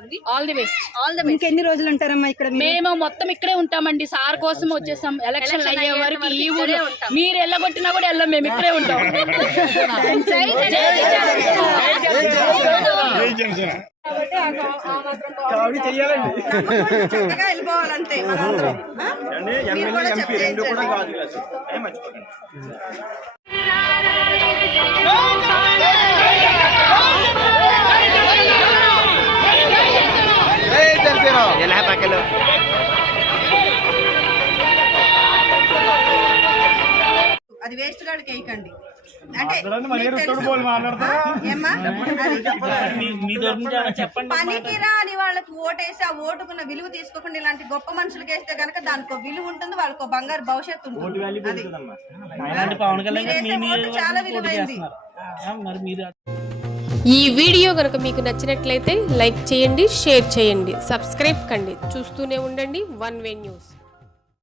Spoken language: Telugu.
ఉంది. All the best. ఇంకెన్ని రోజులు ఉంటారమ్మా ఇక్కడ? మేము మొత్తం ఇక్కడే ఉంటామండి. సార్ కోసం వచ్చేసాం. ఎలక్షన్ అయ్యే వరకు ఈ ఊళ్ళో మీరు ఎల్లగొట్టినా కూడా వెళ్ళం, మేము ఇక్కడే ఉంటాం. చక్కగా వెళ్ళిపోవాలంతే. అది వేస్ట్ గాడికి వేయకండి. అంటే పనికిరా అని వాళ్ళకి ఓటేసి ఆ ఓటుకున్న విలువ తీసుకోకుండా ఇలాంటి గొప్ప మనుషులకి వేస్తే కనుక దానికి విలువ ఉంటుంది, వాళ్ళకి బంగారు భవిష్యత్తు ఉంటుంది. చాలా విలువైంది. ఈ వీడియో కనుక మీకు నచ్చినట్లయితే లైక్ చేయండి, షేర్ చేయండి, సబ్స్క్రైబ్ కండి. చూస్తూనే ఉండండి వన్ వే న్యూస్.